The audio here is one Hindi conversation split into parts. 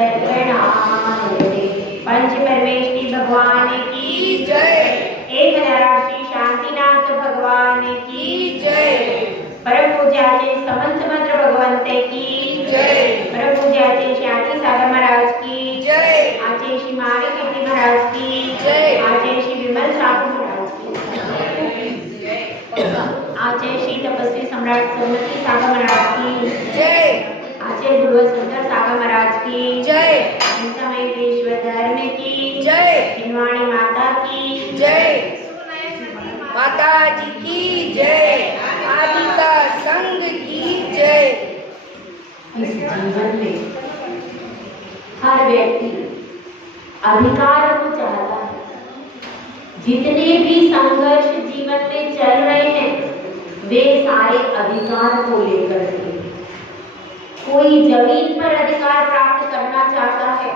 गणायते। पंच परमेष्टि भगवान की जय। 1000 श्री शांतिनाथ भगवान की जय। परम पूज्याचे समंत मंत्र भगवंते की जय। परम पूज्याचे श्री आची सागर महाराज की जय। आचे श्री महावीर कीर्ति महाराज की जय। आचे श्री विमल साधु महाराज की आचे श्री तपस्वी सम्राट सोमवती सागर महाराज की जय। आचे गुरु सुंदर सागर महाराज की जय। महेश्वर धर्म की जय। हिंदवाणी माता की जय। माता जी की जय। आदिता संघ की जय। इस जीवन में हर व्यक्ति अधिकार को चाहता है। जितने भी संघर्ष जीवन में चल रहे हैं वे सारे अधिकार को लेकर के। कोई जमीन पर अधिकार प्राप्त करना चाहता है,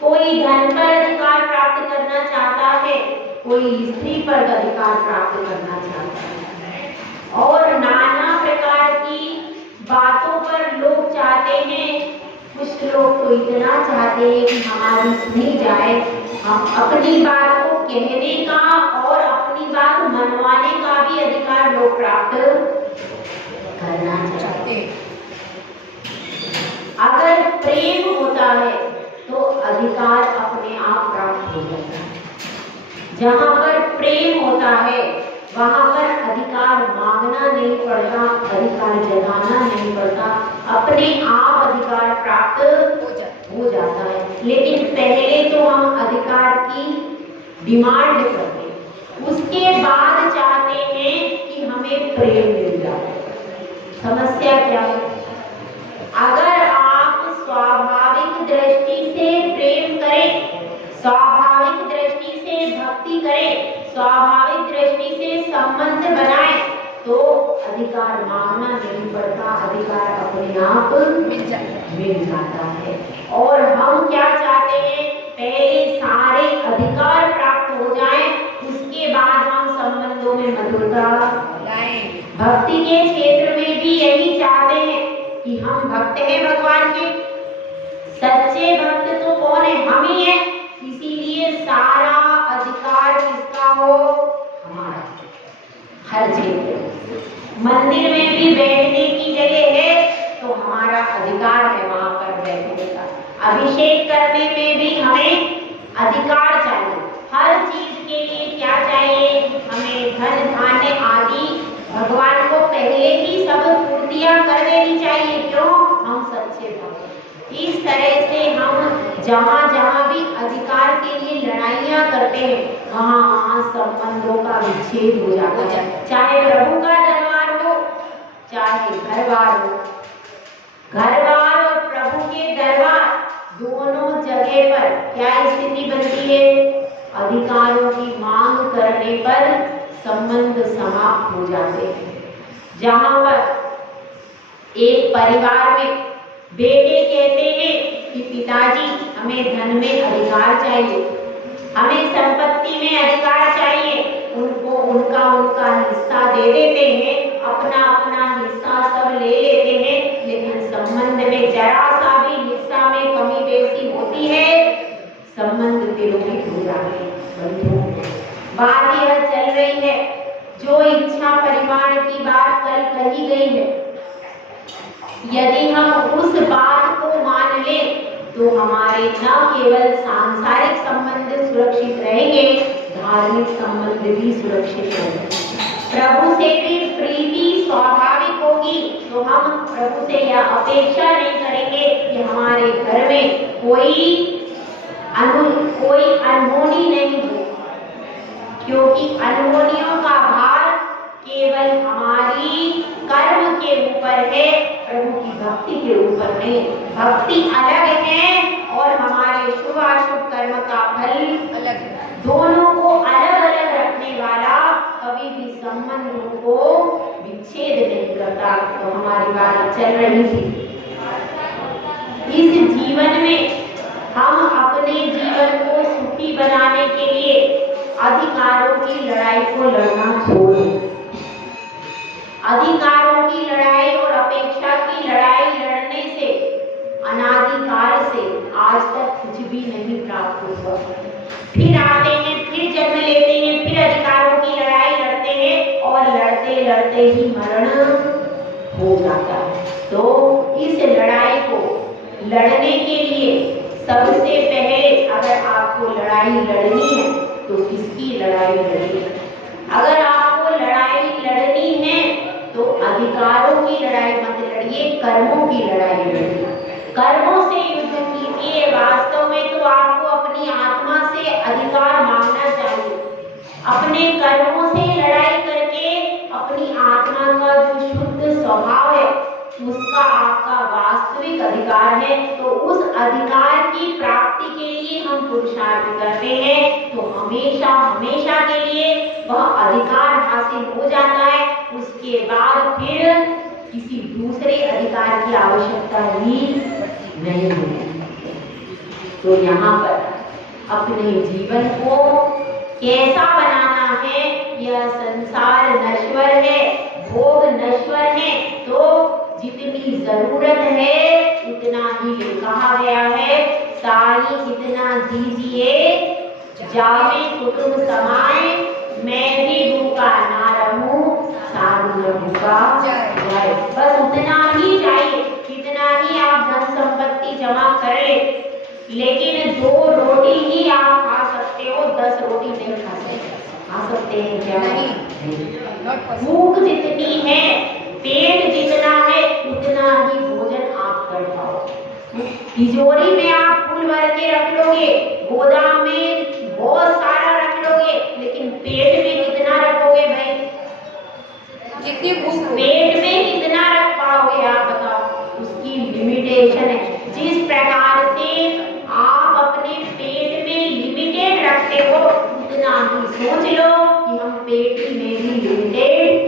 कोई धन पर अधिकार प्राप्त करना चाहता है, कोई स्त्री पर अधिकार प्राप्त करना चाहता है और नाना प्रकार की बातों पर लोग चाहते हैं। कुछ लोग तो इतना चाहते हैं कि हमारी सुनी जाए, हम अपनी बात को कहने का और अपनी बात मनवाने का भी अधिकार लोग प्राप्त करना चाहते हैं। अगर प्रेम होता है तो अधिकार अपने आप प्राप्त हो जाता है। जहाँ पर प्रेम होता है वहाँ पर अधिकार मांगना नहीं पड़ता, अधिकार जताना नहीं पड़ता, अपने आप अधिकार प्राप्त हो जाता है। लेकिन पहले तो हम अधिकार की डिमांड करते हैं, उसके बाद चाहते हैं कि हमें प्रेम मिल जाए। समस्या क्या है? अगर आप स्वाभाविक दृष्टि से प्रेम करें, स्वाभाविक दृष्टि से भक्ति करें, स्वाभाविक दृष्टि से संबंध बनाएं तो अधिकार मांगना नहीं पड़ता, अधिकार अपने आप मिल जाता है। और हम क्या चाहते हैं? पहले सारे अधिकार प्राप्त हो जाएं, उसके बाद हम संबंधों में मधुरता लाएं। भक्ति के क्षेत्र में भी यही चाहते हैं कि हम भक्त हैं भगवान के। सच्चे भक्त तो कौन है? हम ही हैं। इसीलिए सारा अधिकार किसका हो? हमारा। हर क्षेत्र मंदिर में भी बैठने की जगह है तो हमारा अधिकार है वहां पर बैठने का। अभिषेक करने में भी हमें अधिकार चाहिए। हर चीज के लिए क्या चाहिए? हमें धन धान्य आदि भगवान को पहले ही सब पूर्तियां कर देनी चाहिए। क्यों? हम सच्चे भक्त। इस तरह से हम जहाँ जहाँ भी अधिकार के लिए लड़ाइयाँ करते हैं वहाँ संबंधों का विच्छेद हो जाता है। चाहे प्रभु का दरबार हो, चाहे घर बार हो। घर बार और प्रभु के दरबार दोनों जगह पर क्या स्थिति बनती है? अधिकारों की मांग करने पर संबंध समाप्त हो जाते हैं। जहाँ पर एक परिवार में बेटे कहते हैं कि पिताजी हमें धन में अधिकार चाहिए, हमें संपत्ति में अधिकार चाहिए, उनको उनका हिस्सा दे देते हैं, अपना अपना हिस्सा सब ले लेते हैं, लेकिन संबंध में जरा सा भी हिस्सा में कमी बेसी होती है, संबंध तिरोहित हो जाते हैं। बात यह चल रही है, जो इच्छा परिमाण की बात कल कही गई है, यदि हम उस बात को मान लें तो हमारे न केवल सांसारिक संबंध सुरक्षित रहेंगे, धार्मिक संबंध भी सुरक्षित होंगे। प्रभु से भी प्रीति स्वाभाविक होगी तो हम प्रभु से यह अपेक्षा नहीं करेंगे कि हमारे घर में कोई अनहोनी नहीं हो, क्योंकि अनहोनियों का भार केवल हमारी कर्म के ऊपर है, प्रभु की भक्ति के ऊपर नहीं। भक्ति अलग है और हमारे शुभ अशुभ कर्म का फल अलग है। दोनों को अलग अलग रखने वाला कभी भी संबंधों को विच्छेद नहीं करता। तो हमारी बात चल रही थी, इस जीवन में हम अपने जीवन को सुखी बनाने के लिए अधिकारों की लड़ाई को लड़ना छोड़ें। अधिकारों की लड़ाई और अपेक्षा की लड़ाई लड़ने से अनादिकाल से इस लड़ाई को लड़ने के लिए सबसे पहले अगर आपको लड़ाई लड़नी है तो किसकी लड़ाई लड़नी है? अगर आपको लड़ाई लड़नी है तो अधिकारों की लड़ाई मत लड़िए, कर्मों की लड़ाई लड़िए। कर्मों से युद्ध कीजिए। वास्तव में तो आपको अपनी आत्मा से अधिकार मांगना चाहिए। अपने कर्मों से लड़ाई करके अपनी आत्मा का जो शुद्ध स्वभाव है उसका आपका वास्तविक अधिकार है, तो उस अधिकार की प्राप्ति के लिए हम पुरुषार्थ करते हैं तो हमेशा हमेशा के लिए वह अधिकार हासिल हो जाता है। उसके बाद फिर किसी दूसरे अधिकार की आवश्यकता ही नहीं होती। तो यहाँ पर अपने जीवन को कैसा बनाना है? यह संसार नश्वर है, भोग नश्वर है, तो जितनी जरूरत है उतना ही कहा गया है। साई इतना दीजिए जावे कुटुंब समाए, मैं भी भूखा ना रहूं साधु न भूखा जाए। बस उतना ही चाहिए, कितना ही आप धन संपत्ति जमा कर ले, लेकिन 2 रोटी ही आप खा सकते हो, 10 रोटी नहीं खा सकते हैं क्या? नहीं। भूख जितनी है, पेट जितना है, उतना ही भोजन आप कर पाओ। तिजोरी में आप फूल भर के रख लोगे, गोदाम में बहुत सारा रख लोगे, लेकिन पेट में कितना रखोगे भाई? जितनी भूख पेट में कितना रख पाओगे आप बताओ? उसकी लिमिटेशन है। जिस प्रकार से आप अपने पेट में लिमिटेड रखते हो, उतना ही सोच लो कि हम पेट में भी लिमिटेड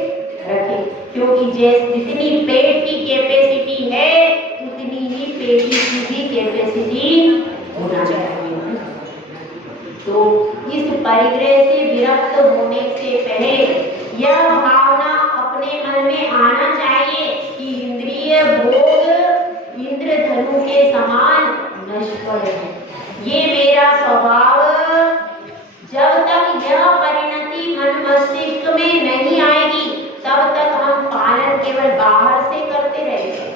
रखें, क्योंकि जितनी पेट की कैपेसिटी है उतनी ही पेट की भी कैपेसिटी होना चाहिए। तो इस परिग्रह से विरक्त होने से पहले यह भावना अपने मन में आना चाहिए कि इंद्रिय भोग इंद्रधनु के समान नश्वर है। ये मेरा स्वभाव, जब तक यह परिणति मन मस्तिष्क में नहीं आएगी तब तक हम पालन केवल बाहर से करते रहेंगे।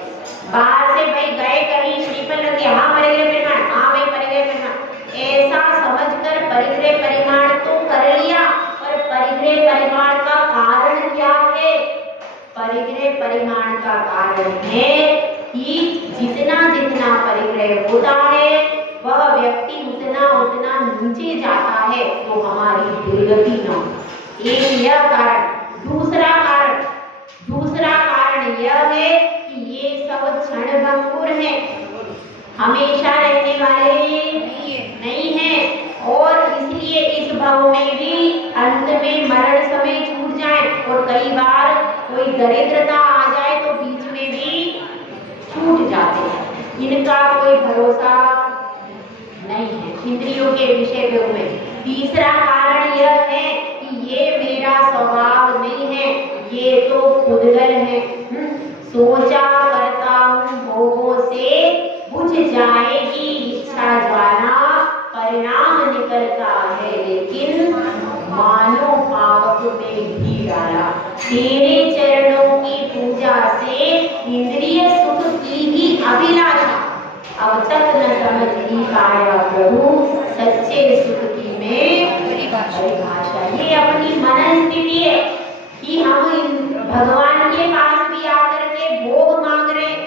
बाहर से भाई गए कहीं श्रीफल लग गया, हाँ परिग्रह परिमाण, हाँ भाई परिग्रह परिमाण, ऐसा समझकर परिग्रह परिमाण तो कर लिया, पर परिग्रह परिमाण का कारण क्या है? परिग्रह परिमाण का कारण है कि जितना जितना परिग्रह होता है वह व्यक्ति उतना उतना नीचे जाता है, तो हमारी दुर्गति न हो। एक यह कारण। दूसरा कारण यह है कि ये सब क्षणभंगुर है, हमेशा रहने वाले नहीं है, और इसलिए इस भाव में भी अंत में मरण समय छूट जाए, और कई बार कोई दरिद्रता आ जाए तो बीच में भी छूट जाते हैं। इनका कोई भरोसा नहीं है इंद्रियों के विषय में। तीसरा कारण यह है कि ये मेरा स्वभाव नहीं है, ये तो खुदगल है। सोचा करता हूँ भोगों से बुझ जाएगी इच्छा ज्वाला, परिणाम निकलता है लेकिन मानो पावक में घी डाला। तेरे चरणों की पूजा से इंद्रिय सुख की ही अभिलाषा अब तक न समझ ही पाया प्रभु, सच्चे सुख की में परिभाषा। ये अपनी मन स्थिति है कि हम भगवान के पास भी आकर के भोग मांग रहे हैं,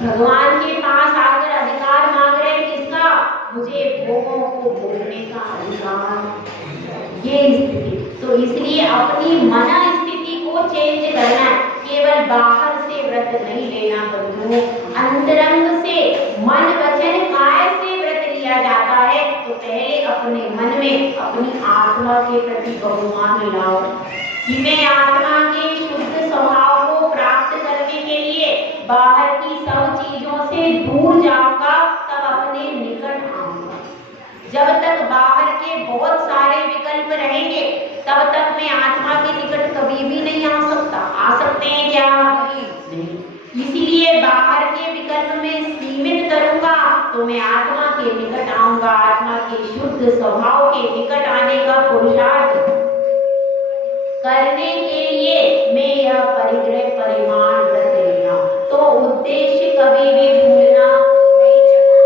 भगवान के पास आकर अधिकार मांग रहे हैं। किसका? मुझे भोगों को भोगने का अधिकार। ये स्थिति, तो इसलिए अपनी मन स्थिति को चेंज करना है। केवल बाहर से व्रत नहीं लेना बंधु, अंतरंग से मन वचन काय से व्रत लिया जाता है। तो पहले अपने मन में अपनी आत्मा के प्रति बहुमान लाओ कि मैं आत्मा के शुद्ध स्वभाव को प्राप्त करने के लिए बाहर की सब चीजों से दूर जाऊंगा, तब अपने निकट आऊंगा। जब तक बाहर के बहुत सारे विकल्प रहेंगे तब तक मैं आत्मा के निकट कभी भी नहीं आ सकता। आ सकते हैं क्या? नहीं। इसीलिए बाहर के विकल्प में सीमित करूंगा तो मैं आत्मा के निकट आऊंगा। आत्मा के शुद्ध स्वभाव के निकट आने का पुरुषार्थ करने के लिए मैं यह परिग्रह परिमाण व्रत उद्देश्य कभी भी भूलना नहीं चाहिए।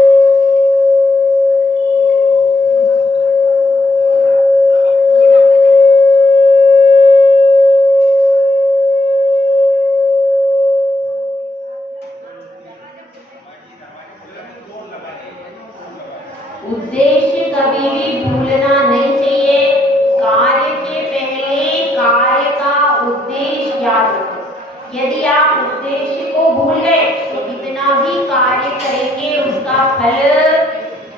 उद्देश्य कभी भी भूलना नहीं चाहिए। कार्य के पहले कार्य का उद्देश्य याद रखो। यदि आप उद्देश्य को भूल गए तो कितना भी कार्य करेंगे उसका फल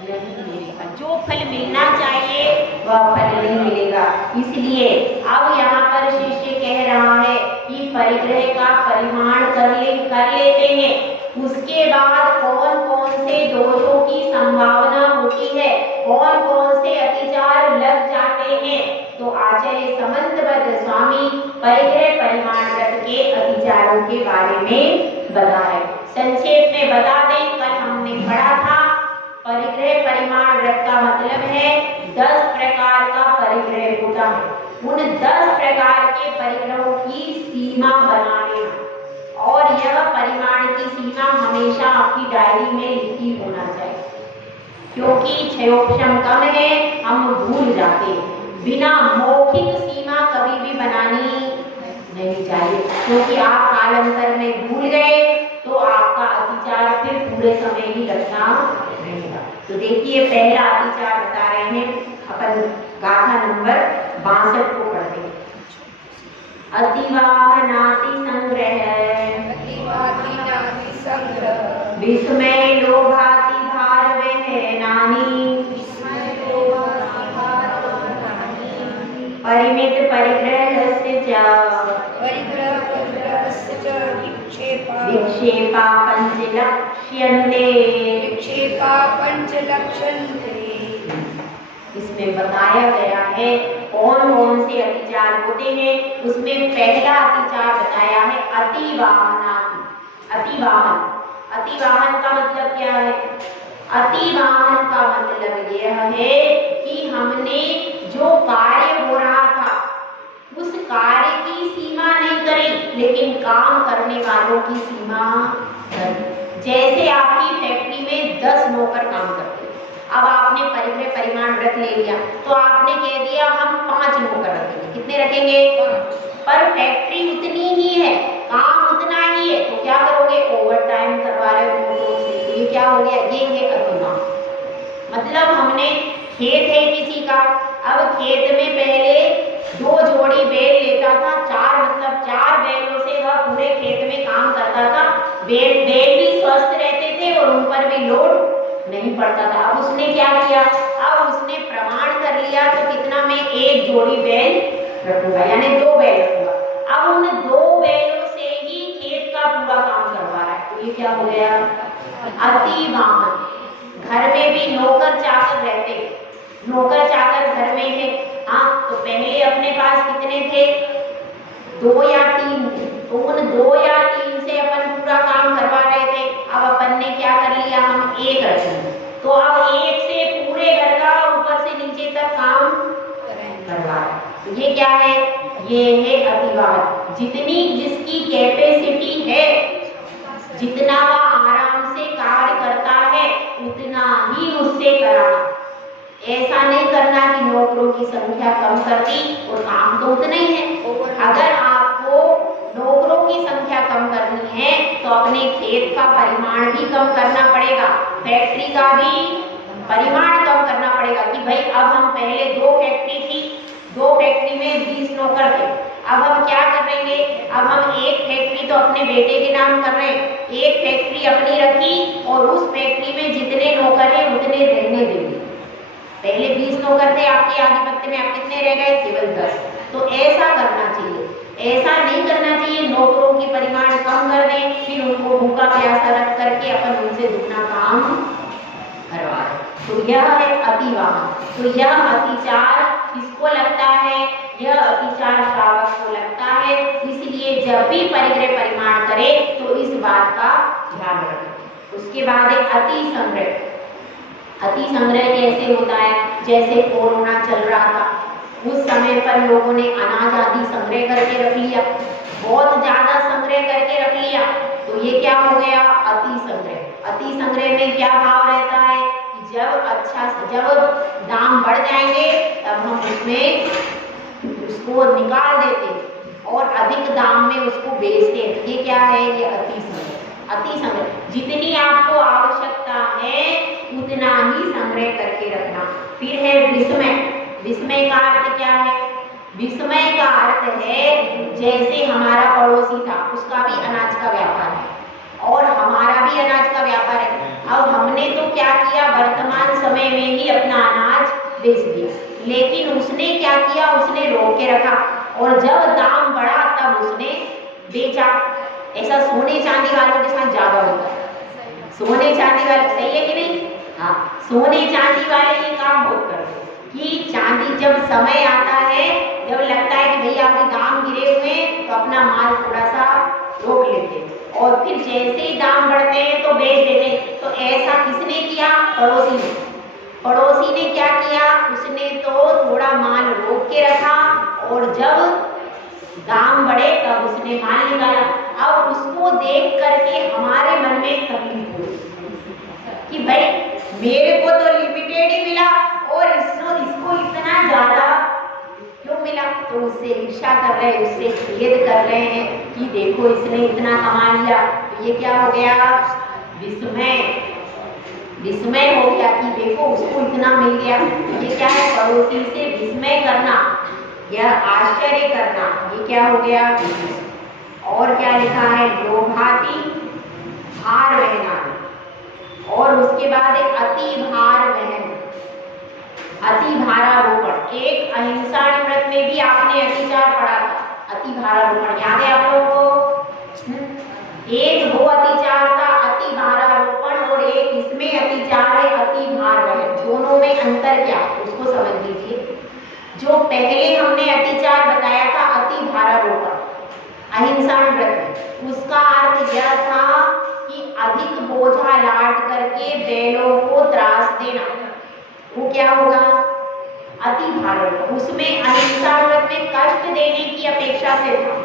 नहीं मिलेगा। जो फल मिलना चाहिए वह फल नहीं मिलेगा। इसलिए अब यहाँ पर शिष्य कह रहा है कि परिग्रह का परिमाण कर लेते हैं। उसके बाद कौन कौन से दोषों की संभावना होती है, कौन कौन से अतिचार लग जाते हैं, तो आचार्य समंतभद्र स्वामी परिग्रह परिमाण व्रत के अतिचारों के बारे में बता रहे। संक्षेप में बता दें, कल हमने पढ़ा था परिग्रह परिमाण व्रत का मतलब है 10 प्रकार का परिग्रह होता है। उन 10 प्रकार के परिग्रहों की सीमा बना लेना, और यह परिमाण की सीमा हमेशा आपकी डायरी में लिखी होना चाहिए, क्योंकि क्षयोक्षम कम है, हम भूल जाते हैं। बिना मौखिक सीमा कभी भी बनानी नहीं चाहिए, क्योंकि आप कालांतर में भूल गए तो आपका अतिचार फिर पूरे समय ही लगना रहेगा। तो देखिए पहला अतिचार बता रहे हैं, अपन गाथा नंबर 62 को पढ़ते हैं। अतिवाहनाति संग्रह विस्मय लोभाति भारवे नानी परिमित परिग्रहस्य च विक्षेपा पंचलक्ष्यन्ते। इसमें बताया गया है कौन कौन से अतिचार होते हैं। उसमें पहला अतिचार बताया है अतिवाहनाति। अतिवाहन का मतलब क्या है? अतिवाहन का मतलब यह है कि हमने जो कार्य हो रहा था उस कार्य की सीमा नहीं करी, लेकिन काम करने वालों की सीमा करी। जैसे आपकी फैक्ट्री में 10 नौकर काम करते हैं, अब आपने परिग्रह परिमाण व्रत ले लिया तो आपने कह दिया हम 5 नौकर रखेंगे। कितने रखेंगे? पर फैक्ट्री उतनी ही है, काम उतना ही है, तो क्या करोगे? ओवर टाइम करवा रहे हो नौकरों से। तो ये क्या हो गया? ये है अतिवाहन। मतलब हमने खेत है किसी का, अब खेत में पहले 2 जोड़ी बैल लेता था, 4 बैलों से वह पूरे खेत में काम करता था। बैल भी स्वस्थ रहते थे और उन पर भी लोड नहीं पड़ता था। अब उसने क्या किया? अब उसने प्रमाण कर लिया तो कितना में 1 जोड़ी बैल रखूंगा, यानी 2 बैल रखूंगा। अब उन 2 बैलों से ही खेत का पूरा काम करवा रहा है, तो ये क्या हो गया? अतिवाहन। घर में भी नौकर चाकर रहते, नौकर चाकर घर में है, हाँ, तो पहले अपने पास कितने थे? 2 या 3 थे, तो उन 2 या 3 से अपन पूरा काम करवा रहे थे। अब अपन ने क्या कर लिया? हम 1 रखेंगे, तो अब 1 से पूरे घर का ऊपर से नीचे तक काम करवा रहे हैं। तो ये क्या है? ये है अतिवाहन। जितनी जिसकी कैपेसिटी है, जितना वह आराम से कार्य करता है उतना ही उससे कराना। ऐसा नहीं करना कि नौकरों की संख्या कम कर दी और काम तो उतना ही है। अगर आपको नौकरों की संख्या कम करनी है तो अपने खेत का परिमाण भी कम करना पड़ेगा, फैक्ट्री का भी परिमाण कम करना पड़ेगा। कि भाई अब हम पहले 2 फैक्ट्री थी, 2 फैक्ट्री में 20 नौकर थे, अब हम क्या करेंगे? अब हम 1 फैक्ट्री तो अपने बेटे के नाम कर रहे हैं, 1 फैक्ट्री अपनी रखी और उस फैक्ट्री में जितने नौकर हैं उतने रहने देंगे। पहले 20 नौकर थे आपके आधिपत्य में, आप कितने रह गए? केवल 10। तो ऐसा करना चाहिए, ऐसा नहीं करना चाहिए। नौकरों की परिमाण कम कर दें, फिर उनको भूखा प्यासा रख करके अपन उनसे दुगना काम करवा रहे। तो यह है अतिवाहन। तो यह अतिचार किसको लगता है? यह अतिचार श्रावक को लगता है। इसलिए जब भी परिग्रह परिमाण करे तो इस बात का ध्यान रखें। उसके बाद है अति संग्रह। अति संग्रह कैसे होता है? जैसे कोरोना चल रहा था, उस समय पर लोगों ने अनाज आदि संग्रह करके रख लिया, बहुत ज्यादा संग्रह करके रख लिया, तो ये क्या हो गया? अति संग्रह। अति संग्रह में क्या भाव रहता है कि जब दाम बढ़ जाएंगे तब हम उसको निकाल देते हैं और अधिक दाम में उसको बेचते हैं। ये क्या है? ये अति संग्रह। अति संग्रह, जितनी आपको आवश्यकता है उतना ही संग्रह करके रखना। फिर है विस्मय। विस्मय का अर्थ क्या है? विस्मय का अर्थ है जैसे हमारा पड़ोसी था, उसका भी अनाज का व्यापार है और हमारा भी अनाज का व्यापार है। अब हमने तो क्या किया, वर्तमान समय में ही अपना अनाज बेच दिया, लेकिन उसने क्या किया, उसने रोक के रखा और जब दाम बढ़ा तब उसने बेचा। ऐसा सोने चांदी वालों के साथ ज्यादा होता है। सोने चांदी वाले, सही है कि नहीं? हाँ, सोने चांदी वाले ये काम बहुत करते हैं कि चांदी जब समय आता है, जब लगता है कि भैया अभी दाम गिरे हुए हैं, तो अपना माल थोड़ा सा रोक लेते हैं और फिर जैसे ही दाम बढ़ते हैं तो बेच देते हैं। तो ऐसा किसने किया? पड़ोसी ने। पड़ोसी ने क्या किया, उसने तो थोड़ा माल रोक के रखा और जब दाम बढ़े तब उसने माल निकाला। अब उसको देख करके हमारे मन में तकलीफ हुई कि भाई मेरे को तो लिमिटेड ही मिला और इसको इतना ज्यादा क्यों मिला। तो उससे ईर्ष्या कर रहे हैं, उससे खेद कर रहे हैं कि देखो इसने इतना कमा लिया। तो ये क्या हो गया? विस्मय। विस्मय हो गया कि देखो उसको इतना मिल गया। ये क्या है? पड़ोसी से विस्मय करना या आश्चर्य करना, ये क्या हो गया? और क्या लिखा है? लोभाति भार वहना, और उसके बाद एक अति भार वहन, अति भारारोपण। एक अहिंसा व्रत में भी आपने अतिचार पढ़ा था, अति भारारोपण याद है आप लोगों को? एक वो अतिचार था अति भारारोपण और एक इसमें अतिचार है अति भार वहन। दोनों में अंतर क्या है उसको समझ लीजिए। जो पहले हमने अतिचार बताया था अति भारारोपण अहिंसा व्रत, उसका अर्थ यह था कि अधिक बोझा लाद करके बैलों को त्रास देना, वो क्या होगा? अति भारारोपण। उसमें अहिंसा व्रत में कष्ट देने की अपेक्षा से था,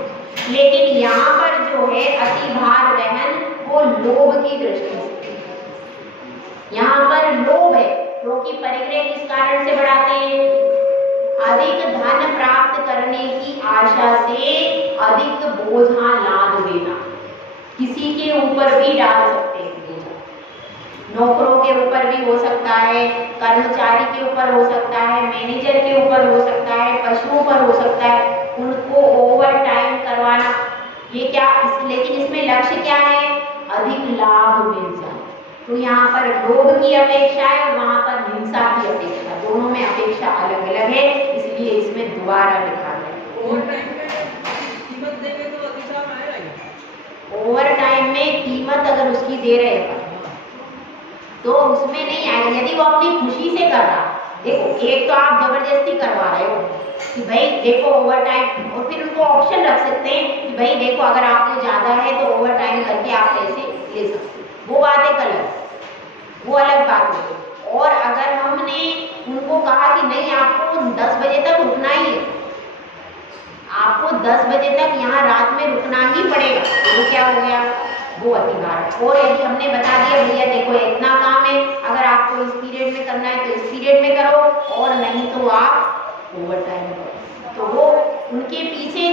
लेकिन यहाँ पर जो है अति भार वहन वो लोभ की दृष्टि से। यहाँ पर लोभ है क्योंकि परिग्रह किस कारण से बढ़ाते हैं? अधिक धन प्राप्त करने की आशा से अधिक बोझा लाद देना। किसी के ऊपर भी डाल सकते हैं बोझा, नौकरों के ऊपर भी हो सकता है, कर्मचारी के ऊपर हो सकता है, मैनेजर के ऊपर हो सकता है, पशुओं पर हो सकता है, उनको ओवर टाइम करवाना। ये क्या लेकिन इसमें लक्ष्य क्या है? अधिक लाभ मिल जाए। तो यहाँ पर लोभ की अपेक्षा है और वहाँ पर हिंसा की अपेक्षा, दोनों में अपेक्षा अलग अलग है, इसलिए इसमें दोबारा लिखा है। ओवर टाइम में कीमत अगर उसकी दे रहे हैं तो उसमें नहीं आएगा, यदि वो अपनी खुशी से कर रहा। देखो एक तो आप जबरदस्ती करवा रहे हो कि भाई देखो ओवर टाइम, और फिर उनको ऑप्शन रख सकते हैं कि भाई देखो अगर आपको ज्यादा है तो ओवर टाइम करके आप पैसे ले सकते, वो बात एक अलग, वो अलग बात है। और अगर हमने उनको कहा कि नहीं आपको 10 बजे तक रुकना ही है, आपको 10 बजे तक यहाँ रात में रुकना ही पड़ेगा, तो क्या हो गया? वो अतिभार। और यदि हमने बता दिया भैया देखो इतना काम है, अगर आपको इस पीरियड में करना है तो इस पीरियड में करो और नहीं तो आप ओवर टाइम करो, तो वो उनके पीछे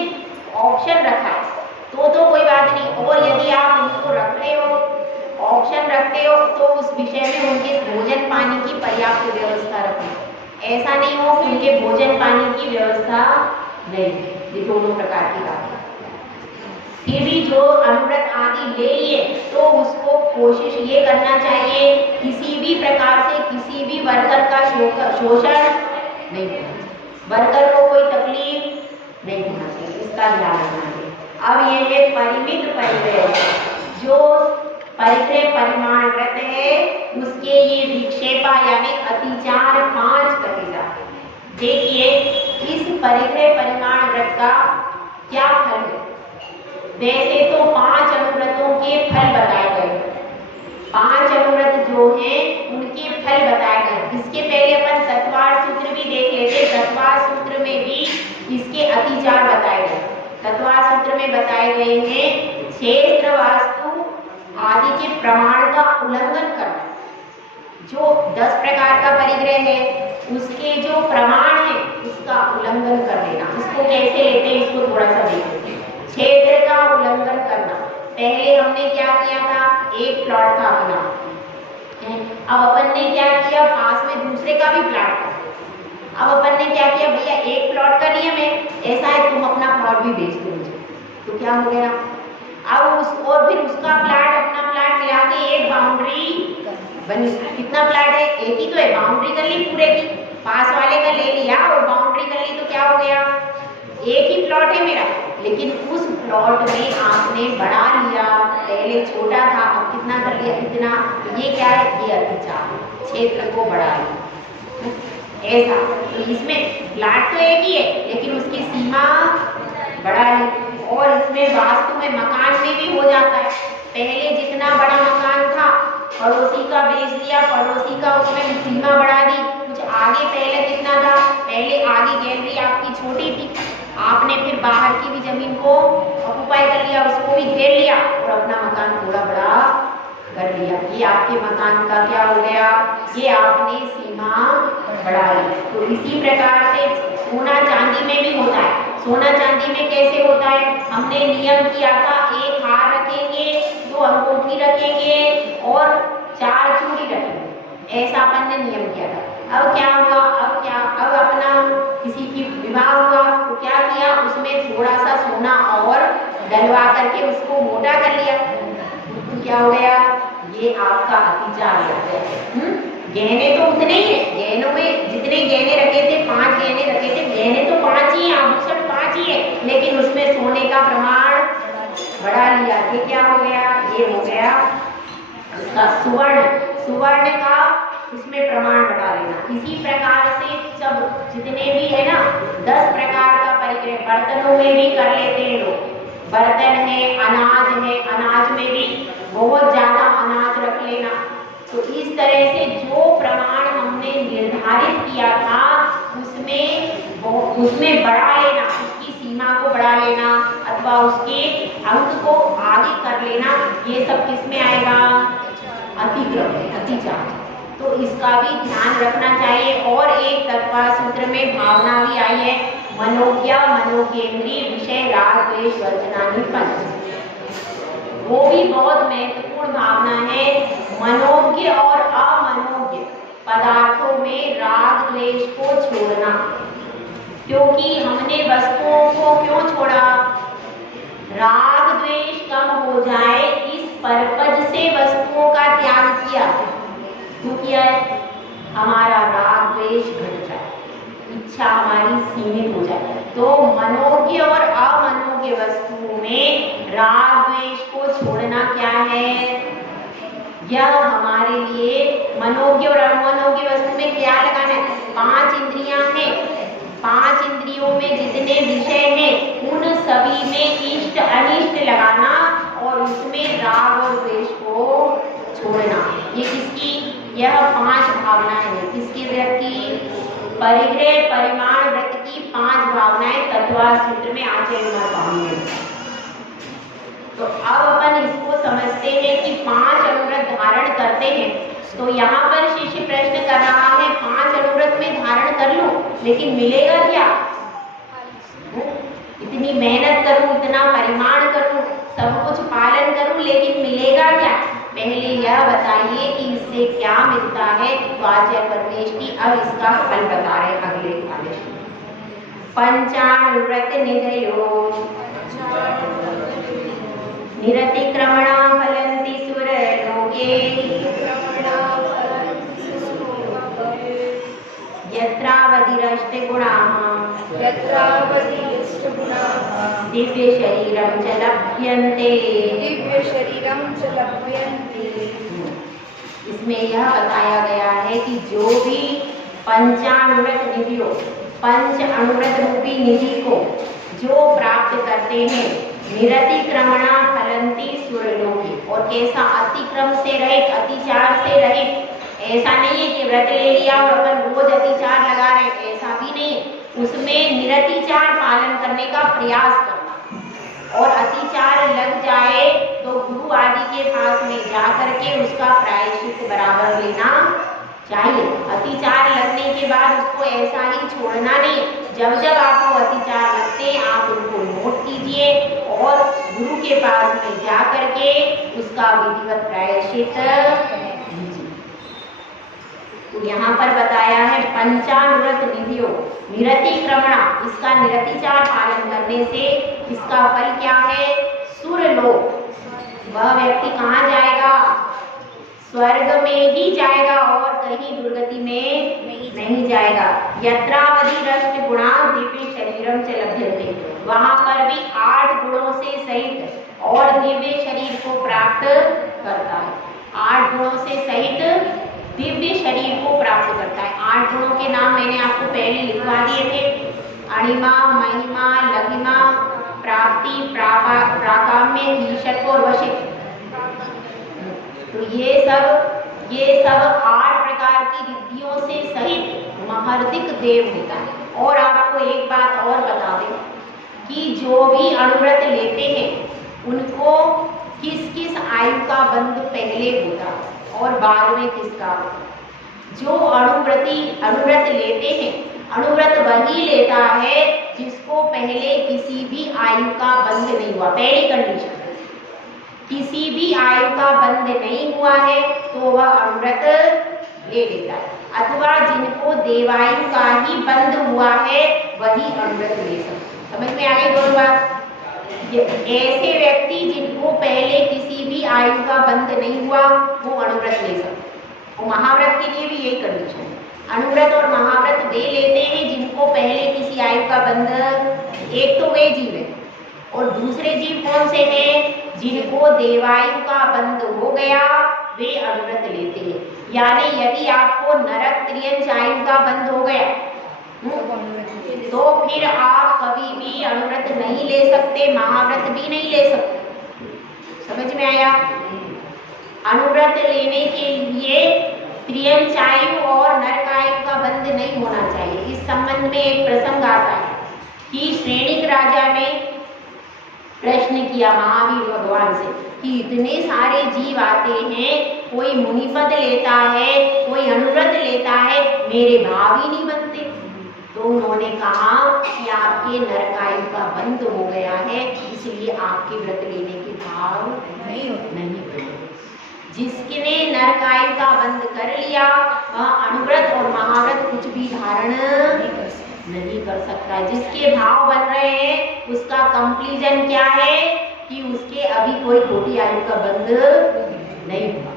ऑप्शन रखा है तो कोई बात नहीं। और यदि आप उनको रख रहे हो, ऑप्शन रखते हो, तो उस विषय में उनके भोजन पानी की पर्याप्त व्यवस्था रखें। ऐसा नहीं हो कि उनके भोजन पानी की व्यवस्था नहीं है। ये दोनों प्रकार की बात है। फिर भी जो अनुव्रत आदि ले लिए तो उसको कोशिश ये करना चाहिए किसी भी प्रकार से किसी भी वर्कर का शोषण नहीं होना, वर्कर को कोई तकलीफ नहीं होना चाहिए, इसका ध्यान रखना चाहिए। अब ये है परिमित परिग्रह। जो परिग्रह परिमाण व्रत है उसके ये विक्षेपा यानी अतिचार 5 कहे जाते हैं। देखिए इस परिग्रह परिमाण व्रत का क्या फल है। वैसे तो 5 अनुव्रतों के फल बताए गए, 5 अनुव्रत जो हैं उनके फल बताए गए। इसके पहले अपन तत्वार सूत्र भी देख लेते। तत्वार सूत्र में भी इसके अतिचार बताए गए। तत्वार सूत्र में बताए गए हैं क्षेत्र वास्तु आदि के प्रमाण का उल्लंघन करना। जो 10 प्रकार का परिग्रह है उसके जो प्रमाण है उसका उल्लंघन कर लेना। इसको कैसे लेते हैं इसको थोड़ा सा देखते हैं। क्षेत्र का उल्लंघन करना। पहले हमने क्या किया था, एक प्लॉट था अपना, अब अपन ने क्या किया, पास में दूसरे का भी प्लॉट था। अब अपन ने क्या किया, भैया एक प्लॉट का नियम है, ऐसा है तुम अपना प्लॉट भी बेच दो मुझे, तो क्या हो गया, अब उस और फिर उसका प्लॉट अपना प्लॉट मिला के एक बाउंड्री बनी। कितना प्लॉट है, एक ही तो है, बाउंड्री कर ली पूरे की, पास वाले का ले लिया और बाउंड्री कर ली, तो क्या हो गया, एक ही प्लॉट है मेरा, लेकिन उस प्लॉट में आपने बढ़ा लिया, पहले छोटा था अब कितना कर लिया, इतना, ये क्या है, ये अतिचार, क्षेत्र को बढ़ा लिया ऐसा। तो इसमें प्लॉट तो एक ही है लेकिन उसकी सीमा बढ़ा ली। और इसमें वास्तु में मकान में भी हो जाता है, पहले जितना बड़ा मकान था पड़ोसी का बेच दिया, पड़ोसी का उसमें सीमा बढ़ा दी, कुछ आगे पहले कितना था, पहले आगे गैलरी आपकी छोटी थी, आपने फिर बाहर की भी जमीन को ऑक्युपाई कर लिया, उसको भी घेर लिया और अपना मकान थोड़ा बड़ा कर लिया। ये आपके मकान का क्या हो गया, ये आपने सीमा बढ़ा ली। तो इसी प्रकार से सोना चांदी में भी होता है। सोना चांदी में कैसे होता है, हमने नियम किया था एक हार रखेंगे, 2 अंगूठी रखेंगे और 4 चूड़ी रखेंगे, ऐसा अपन ने नियम किया था। अब क्या हुआ, अब अपना किसी की विवाह हुआ तो क्या किया, उसमें थोड़ा सा सोना और डलवा करके उसको मोटा कर लिया, तो क्या हो गया, ये आपका अतिचार हो गया। गहने तो उतने ही है, गहनों में जितने गहने रखे थे, 5 गहने रखे थे, गहने तो 5 ही हैं, आभूषण 5 ही है, लेकिन उसमें सोने का प्रमाण बढ़ा लिया, ये क्या हो गया, ये हो गया उसका सुवर्ण, सुवर्ण का इसमें प्रमाण बढ़ा लेना। इसी प्रकार से सब जितने भी है ना 10 प्रकार का परिग्रह, बर्तनों में भी कर लेते हैं लोग, बर्तन है, अनाज में भी बहुत ज्यादा अनाज रख लेना। तो इस तरह से जो प्रमाण हमने निर्धारित किया था उसमें बढ़ा लेना, उसकी सीमा को बढ़ा लेना अथवा उसके अंक को आगे कर लेना, ये सब किस में आएगा, अतिक्रम, अतिचार। तो इसका भी ध्यान रखना चाहिए। और एक तत्व सूत्र में भावना भी आई है, मनोज्ञ मनोकेंद्रीय विषय राग द्वेष वर्जनानि पंच, वो भी बहुत महत्वपूर्ण भावना है। मनोज्ञ और अमनोज्ञ पदार्थों में राग द्वेष को छोड़ना, क्योंकि हमने वस्तुओं को क्यों छोड़ा, राग द्वेष कम हो जाए इस पर्पज से वस्तुओं का त्याग किया। क्यों किया है, हमारा राग द्वेष घट जाए, इच्छा हमारी सीमित हो जाए। तो मनोज्ञ और अमनोज्ञ वस्तुओं में राग द्वेष को छोड़ना क्या है, यह हमारे लिए मनोज्ञ और अमनोज्ञ वस्तु में क्या लगाना है, 5 इंद्रियां हैं, 5 इंद्रियों में जितने विषय हैं उन सभी में इष्ट अनिष्ट लगाना और उसमें राग और द्वेष को छोड़ना। ये किसकी, यह 5 भावनाएं हैं, किसकी व्रत की, परिग्रह परिमाण व्रत की 5 भावनाएं तत्वा सूत्र में आचार्य स्वामी ने। तो अब अपन इसको समझते हैं कि 5 अनुव्रत धारण करते हैं। तो यहाँ पर शिष्य प्रश्न कर रहा है, 5 अनुव्रत में धारण कर लूं लेकिन मिलेगा क्या, इतनी मेहनत करूं, इतना परिमाण करूं, सब कुछ पालन करूं, लेकिन मिलेगा क्या, पहले यह बताइए कि इससे क्या मिलता है। तो आचार्य परमेश की अब इसका फल बता रहे अगले वाले, पंचानुव्रत निधयो निरतिक्रमणा फलन्ति सुरलोके यत्रावधिरष्टगुणाः दिव्य शरीरं च लभ्यन्ते। इसमें यह बताया गया है कि जो भी पंचानुव्रत निधियों, पंच अनुव्रत रूपी निधि को जो प्राप्त करते हैं, निरतिक्रमणा फलन्ति सुरलोके, और कैसा, अतिक्रम से रहित, अतिचार से रहित। ऐसा नहीं है कि व्रत ले लिया और अपन रोज अतिचार लगा रहे, ऐसा भी नहीं, उसमें निरतिचार पालन करने का प्रयास करना। और अतिचार लग जाए तो गुरु आदि के पास में में जाकर के उसका प्रायश्चित बराबर लेना चाहिए। अतिचार लगने के बाद उसको ऐसा ही छोड़ना नहीं। जब जब आपको अतिचार लगते हैं आप उनको नोट कीजिए और गुरु के पास में जा करके उसका विधिवत प्रायश्चित लीजिए। तो यहाँ पर बताया है पंचानुरत निधियो निरतिक्रमणा, इसका निरतिचार पालन करने से इसका फल क्या है? सुरलोक। वह व्यक्ति कहाँ जाएगा? स्वर्ग में ही जाएगा और कहीं दुर्गति में नहीं जाएगा। यत्रावधि रष्ट गुणा दिव्य शरीरम च लभ्यते, वहां पर भी 8 गुणों से सहित और दिव्य शरीर को प्राप्त करता है। 8 गुणों से सहित दिव्य शरीर को प्राप्त करता है। 8 गुणों के नाम मैंने आपको पहले लिखवा दिए थे। अणिमा, महिमा, लघिमा, प्राप्ति, प्राकाम्य, ईशत्व और वशिष्ठ। तो ये सब 8 प्रकार की रिद्धियों से सहित महर्दिक देव होता है। और आपको एक बात और बता दें कि जो भी अणुव्रत लेते हैं उनको किस किस आयु का बंध पहले होता और बाद में किसका होता। जो अणुव्रत लेते हैं, अणुव्रत वही लेता है जिसको पहले किसी भी आयु का बंध नहीं हुआ। पहली कंडीशन, किसी भी आयु का बंध नहीं हुआ है तो वह अणुव्रत ले लेता है। अथवा जिनको देवायु का ही बंध हुआ है वही अणुव्रत ले सकते। समझ में आ गई दोनों बात? ऐसे व्यक्ति जिनको पहले किसी भी आयु का बंध नहीं हुआ वो अणुव्रत ले सकते। और महाव्रत के लिए भी यही कंडीशन है। अणुव्रत और महाव्रत वे लेते हैं जिनको पहले किसी आयु का बंध, एक तो वे जीव है और दूसरे जीव कौन से हैं? जिनको देवायु का बंध हो गया वे अणुव्रत लेते हैं। यानी यदि आपको नरक त्रियंच आयु का बंध हो गया तो फिर आप कभी भी अणुव्रत नहीं ले सकते, महाव्रत भी नहीं ले सकते। समझ में आया? अणुव्रत लेने के लिए त्रियंच आयु और नरक आयु का बंध नहीं होना चाहिए। इस संबंध में एक प्रसंग आता है कि श्रेणिक राजा ने प्रश्न किया महावीर भगवान से कि इतने सारे जीव आते हैं, कोई मुनिपद लेता है, कोई अणुव्रत लेता है, मेरे भाव ही नहीं बनते। तो उन्होंने कहा कि आपके नरकायु का बंध हो गया है, इसलिए आपके व्रत लेने के भाव नहीं बने। जिसने नरकायु का बंध कर लिया वह अणुव्रत और महाव्रत कुछ भी धारण नहीं कर सकता। जिसके भाव बन रहे हैं उसका कंक्लूजन क्या है कि उसके अभी कोई छोटी आयु का बंध नहीं हुआ।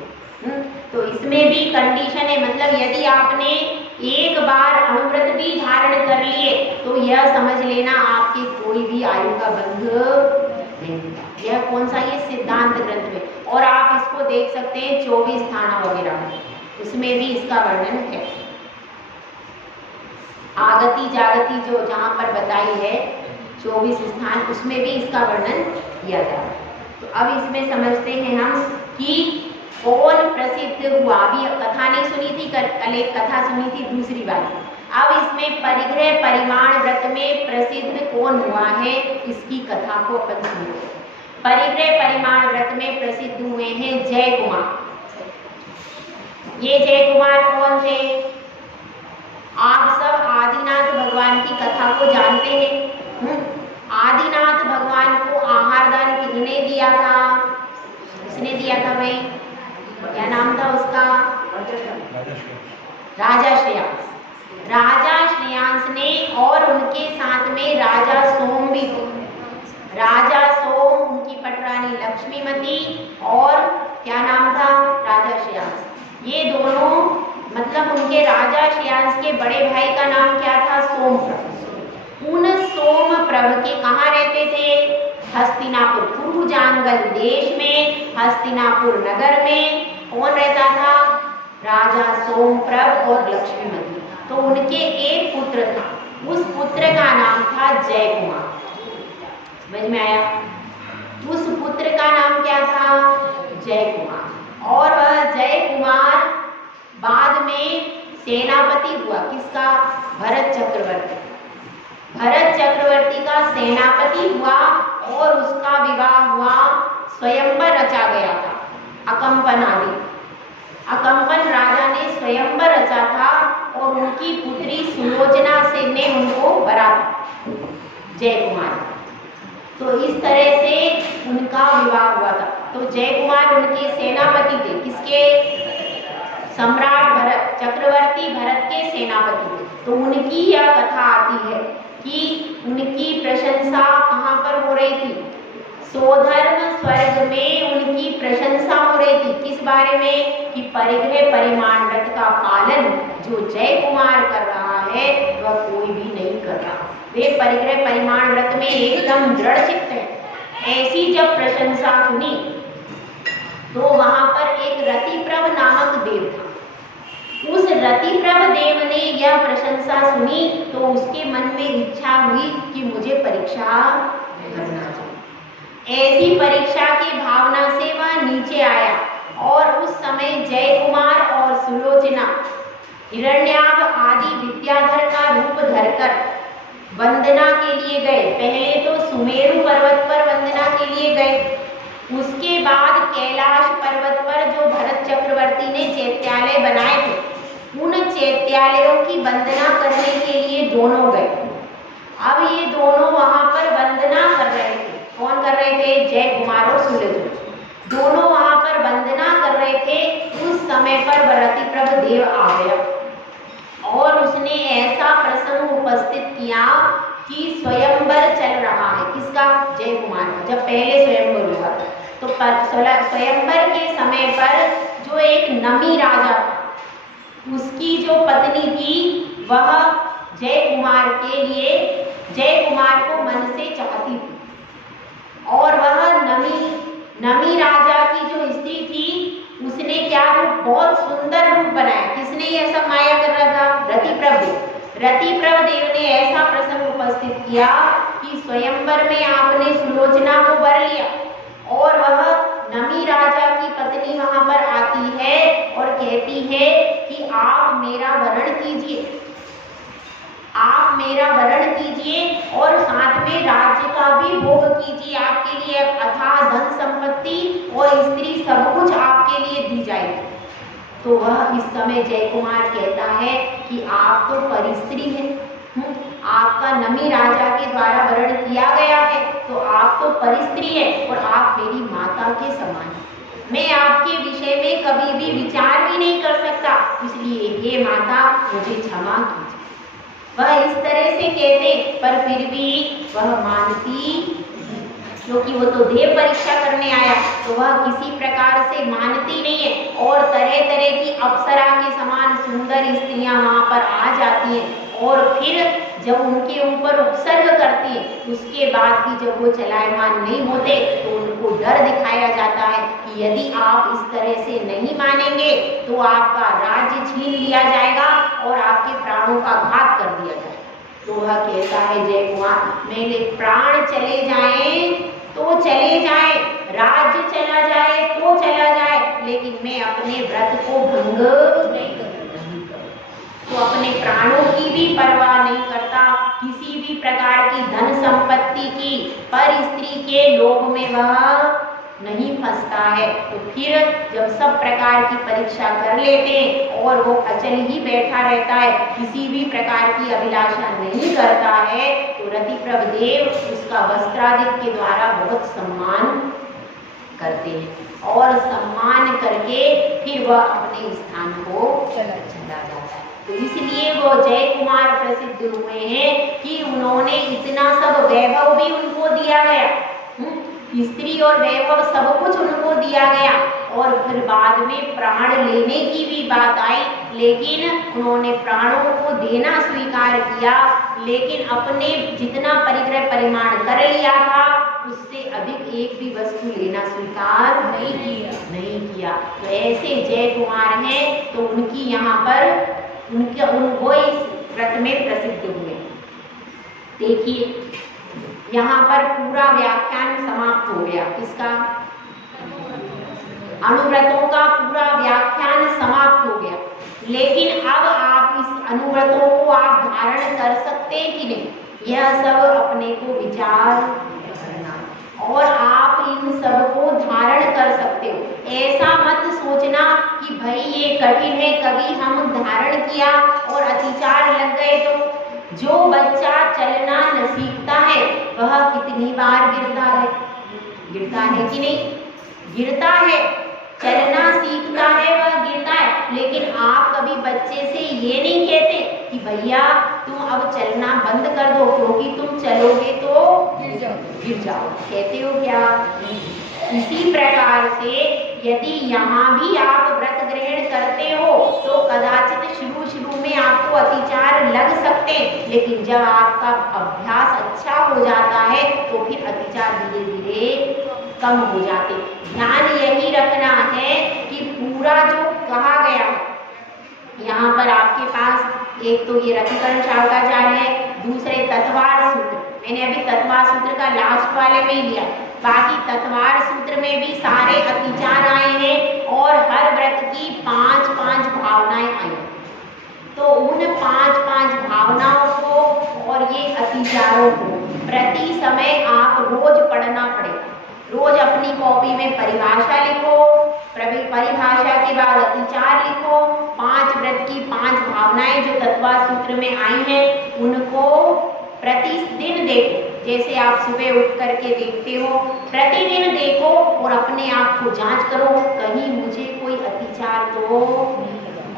तो इसमें भी कंडीशन है, मतलब यदि आपने एक बार अणुव्रत भी धारण कर लिए तो यह समझ लेना आपके कोई भी आयु का बंध नहीं हुआ। यह कौन सा? ये सिद्धांत ग्रंथ में, और आप इसको देख सकते हैं 24 थाना वगैरह में, उसमें भी इसका वर्णन है। आगति जागति जो जहाँ पर बताई है 24 स्थान, उसमें भी इसका वर्णन किया जा रहा है। तो अब इसमें समझते हैं हम कि कौन प्रसिद्ध हुआ। अभी कथा नहीं सुनी थी, कल एक कथा सुनी थी दूसरी वाली। अब इसमें परिग्रह परिमाण व्रत में प्रसिद्ध कौन हुआ है इसकी कथा को अपन सुनते। परिग्रह परिमाण व्रत में प्रसिद्ध हुए हैं जय कुमार। ये जय कुमार कौन थे? आप सब आदिनाथ भगवान की कथा को जानते हैं। आदिनाथ भगवान को आहार दान किसने दिया था? किसने दिया था भाई? क्या नाम था उसका? राजा श्रेयांस। राजा श्रेयांस ने, और उनके साथ में राजा सोम भी थे। राजा सोम, उनकी पटरानी लक्ष्मीमती, और क्या नाम था? राजा श्रेयांस। ये दोनों, मतलब उनके राजा श्रेयांस के बड़े भाई का नाम क्या था? सोमप्रभ। उन सोमप्रभ के कहाँ रहते थे? हस्तिनापुर, कुरुजांगल देश में हस्तिनापुर नगर में कौन रहता था? राजा सोमप्रभ और लक्ष्मीमती। तो उनके एक पुत्र था, उस पुत्र का नाम था जय कुमार। समझ में आया? उस पुत्र का नाम क्या था? जय कुमार। और वह जय कुमार बाद में सेनापति हुआ। किसका? भरत चक्रवर्ती। भरत चक्रवर्ती का सेनापति हुआ और उसका विवाह हुआ, स्वयंवर रचा गया था। उनकी पुत्री सुलोचना से ने उनको वरा जय कुमार। तो इस तरह से उनका विवाह हुआ था। तो जय कुमार उनके सेनापति थे। किसके? सम्राट भरत, चक्रवर्ती भरत के सेनापति थे। तो उनकी यह कथा आती है कि उनकी प्रशंसा कहाँ पर हो रही थी? सोधर्म स्वर्ग में उनकी प्रशंसा हो रही थी। किस बारे में? कि परिग्रह परिमाण व्रत का पालन जो जय कुमार कर रहा है वह कोई भी नहीं कर रहा। वे परिग्रह परिमाण व्रत में एकदम दृढ़ चित्त है। ऐसी जब प्रशंसा सुनी तो वहां पर एक रतिप्रभ नामक देव था। उस रतिप्रभ देव ने यह प्रशंसा सुनी तो उसके मन में इच्छा हुई कि मुझे परीक्षा करना चाहिए। ऐसी परीक्षा की भावना से वह नीचे आया और उस समय जय कुमार और सुलोचना हिरण्याभ आदि विद्याधर का रूप धरकर वंदना के लिए गए। पहले तो सुमेरु पर्वत पर वंदना के लिए गए, उसके बाद कैलाश पर्वत पर जो भरत चक्रवर्ती ने चैत्यालय बनाए थे उन चैत्यालयों की वंदना करने के लिए दोनों गए। अब ये दोनों वहां पर वंदना कर रहे थे। कौन कर रहे थे? जय कुमार और सुलोचना दोनों वहां पर वंदना कर रहे थे। उस समय पर रतिप्रभ देव आ गया और उसने ऐसा प्रसंग उपस्थित किया कि स्वयंवर चल रहा है। किसका? जय कुमार का। जब पहले स्वयंवर हुआ तो स्वयंवर के समय पर जो एक नमी राजा था उसकी जो पत्नी थी वह जय कुमार के लिए जय कुमार को मन से चाहती थी और वह नमी राजा की जो स्त्री थी उसने क्या रूप? बहुत सुंदर रूप बनाया। किसने यह सब माया कर रहा था? रतिप्रभ देव। रतिप्रभ देव ने ऐसा प्रसंग उपस्थित किया कि स्वयंवर में आपने सुलोचना को वर लिया और वह नमी राजा की पत्नी वहां पर आती है और कहती है कि आप मेरा वरण कीजिए, आप मेरा वरण कीजिए और साथ में राज्य का भी भोग कीजिए। आपके लिए अथाह धन संपत्ति और स्त्री सब कुछ आपके लिए दी जाएगी। तो वह इस समय जय कुमार कहता है कि आप तो परिस्त्री हैं, आपका नमी राजा के द्वारा वरण किया गया है तो आप तो परिस्त्री है और आप मेरी माता के समान हैं। मैं आपके विषय में कभी भी विचार भी नहीं कर सकता, इसलिए हे माता मुझे क्षमा कीजिए। वह इस तरह से कहते पर फिर भी वह मानती, क्योंकि वो तो देव परीक्षा करने आया तो वह किसी प्रकार से मानती नहीं है और तरह तरह की अप्सरा के समान सुंदर स्त्रियां वहां पर आ जाती हैं और फिर जब उनके ऊपर उपसर्ग करती है उसके बाद भी जब वो चलायमान नहीं होते तो उनको डर दिखाया जाता है कि यदि आप इस तरह से नहीं मानेंगे तो आपका राज्य छीन लिया जाएगा और आपके प्राणों का घात कर दिया जाएगा। तो वह कहता है जय कुमार, मेरे प्राण चले जाएं तो चले जाएं, राज्य चला जाए तो चला जाए, लेकिन मैं अपने व्रत को भंग नहीं करूंगा। तो अपने प्राणों की भी परवाह नहीं करता, किसी भी प्रकार की धन संपत्ति की, पर स्त्री के लोभ में वह नहीं फंसता है। तो फिर जब सब प्रकार की परीक्षा कर लेते हैं और वो अचल ही बैठा रहता है, किसी भी प्रकार की अभिलाषा नहीं करता है, तो रतिप्रभ देव उसका वस्त्रादित्य के द्वारा बहुत सम्मान करते हैं और सम्मान करके फिर वह अपने स्थान को चला जाता है। तो इसलिए वो जय कुमार प्रसिद्ध हुए हैं कि उन्होंने इतना सब वैभव भी उनको दिया गया, स्त्री और वैभव सब कुछ उनको दिया गया और फिर बाद में प्राण लेने की भी बात आई, लेकिन उन्होंने प्राणों को देना स्वीकार किया, लेकिन अपने जितना परिग्रह परिमाण कर लिया था उससे अधिक एक भी वस्तु लेना स्वीकार नहीं किया। तो ऐसे जय कुमार हैं तो उनकी यहाँ पर वो इस व्रत में प्रसिद्ध हुए। देखिए यहाँ पर पूरा व्याख्यान समाप्त हो गया। किसका? अनुव्रतों का पूरा व्याख्यान समाप्त हो गया। लेकिन अब आप इस अनुव्रतों को आप धारण कर सकते हैं कि नहीं, यह सब अपने को विचार करना और आप इन सब को धारण कर सकते हो। ऐसा मत सोचना कि भाई ये कठिन है, कभी हम धारण किया और अतिचार लग गए तो। जो बच्चा चलना न सीखता है वह कितनी बार गिरता है कि नहीं? गिरता है। चलना सीखता है वह गिरता है, लेकिन आप कभी बच्चे से ये नहीं कहते कि भैया तुम अब चलना बंद कर दो, क्योंकि तुम चलोगे तो गिर जाओ। कहते हो क्या? इसी प्रकार से यदि यहाँ भी आप व्रत ग्रहण करते हो तो कदाचित शुरू में आपको अतिचार लग सकते हैं, लेकिन जब आपका अभ्यास अच्छा हो जाता है तो फिर अतिचार धीरे धीरे कम हो जाते। ध्यान यही रखना है कि पूरा जो कहा गया है यहाँ पर आपके पास, एक तो ये रतिकरण शावकाचार्य है, दूसरे तत्वार सूत्र। मैंने अभी तत्वार सूत्र का लास्ट वाले में ही लिया, बाकी तत्वार सूत्र में भी सारे अतिचार आए हैं और हर व्रत की 5-5 भावनाएं आई। तो उन 5-5 भावनाओं को और ये अतिचारों को प्रति समय आप रोज पढ़ना पड़ेगा। रोज अपनी कॉपी में परिभाषा लिखो, परिभाषा के बाद अतिचार लिखो, 5 व्रत की 5 भावनाएं जो तत्वार सूत्र में आई हैं उनको प्रतिदिन देखो। जैसे आप सुबह उठ करके देखते हो, प्रतिदिन देखो और अपने आप को जांच करो, कहीं मुझे कोई अतिचार तो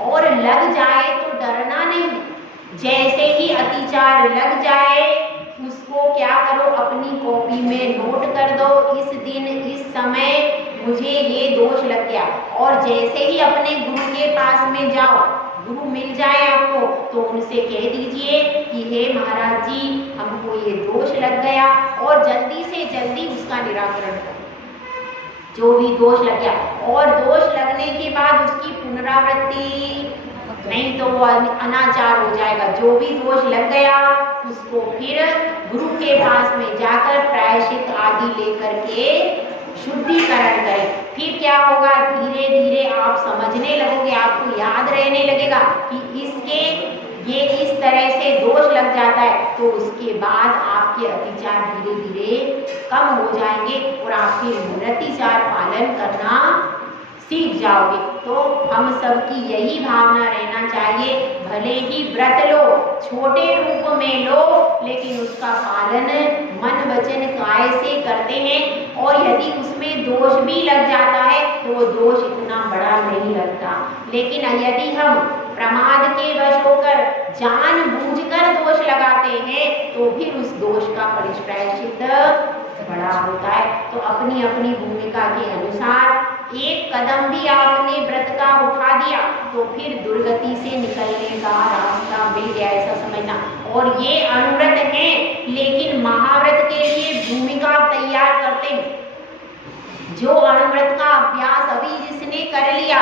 और लग जाए तो डरना नहीं। जैसे ही अतिचार लग जाए उसको क्या करो, अपनी कॉपी में नोट कर दो, इस दिन इस समय मुझे ये दोष लग गया। और जैसे ही अपने गुरु के पास में जाओ, गुरु मिल जाए आपको, तो उनसे कह दीजिए कि हे महाराज जी हमको ये दोष लग गया, और जल्दी से जल्दी उसका निराकरण करो जो भी दोष लग गया। और दोष लगने के बाद उसकी पुनरावृत्ति नहीं तो वो अनाचार हो जाएगा। जो भी दोष लग गया उसको फिर गुरु के पास में जाकर प्रायश्चित आदि लेकर के शुद्धिकरण करें। फिर क्या होगा, धीरे धीरे आप समझने लगोगे, आपको याद रहने लगेगा कि इसके ये इस तरह से दोष लग जाता है, तो उसके बाद आपके अतिचार धीरे धीरे कम हो जाएंगे और आप फिर मूर्तिचार पालन करना सीख जाओगे। तो हम सबकी यही भावना रहना चाहिए, भले ही व्रत लो, छोटे रूप में लो, लेकिन उसका पालन मन वचन काय से करते हैं। और यदि उसमें दोष भी लग जाता है तो वो दोष इतना बड़ा नहीं लगता। लेकिन यदि हम प्रमाद के वश होकर जानबूझकर दोष लगाते हैं तो फिर उस दोष का प्रायश्चित बड़ा होता है। तो अपनी अपनी भूमिका के अनुसार एक कदम भी आपने व्रत का उठा दिया तो फिर दुर्गति से निकलने का रास्ता मिल गया, ऐसा समझना। और ये अनुव्रत है, लेकिन महाव्रत के लिए भूमिका तैयार करते हैं। जो अनुव्रत का अभ्यास अभी जिसने कर लिया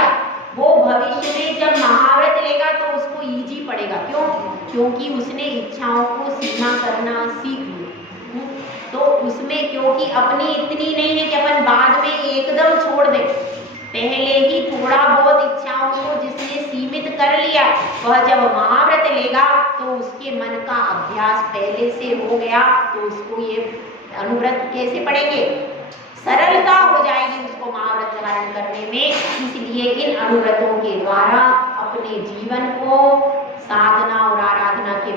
वो भविष्य में जब महाव्रत लेगा तो उसको इजी पड़ेगा। क्यों? क्योंकि उसने इच्छाओं को सीमा करना सीख लिया। तो उसमें क्योंकि अपनी इतनी नहीं है कि अपन बाद में एकदम छोड़ दें, पहले ही थोड़ा बहुत इच्छाओं को जिसने सीमित कर लिया, वह जब महाव्रत लेगा तो उसके मन का अभ्यास पहले से हो गया, तो उसको ये अनुव्रत कैसे पढ़ेंगे, सरलता हो जाएगी उसको महाव्रत धारण करने में। इसलिए इन अनुव्रतों के द्वारा अपने जीवन को साधना और आराधना के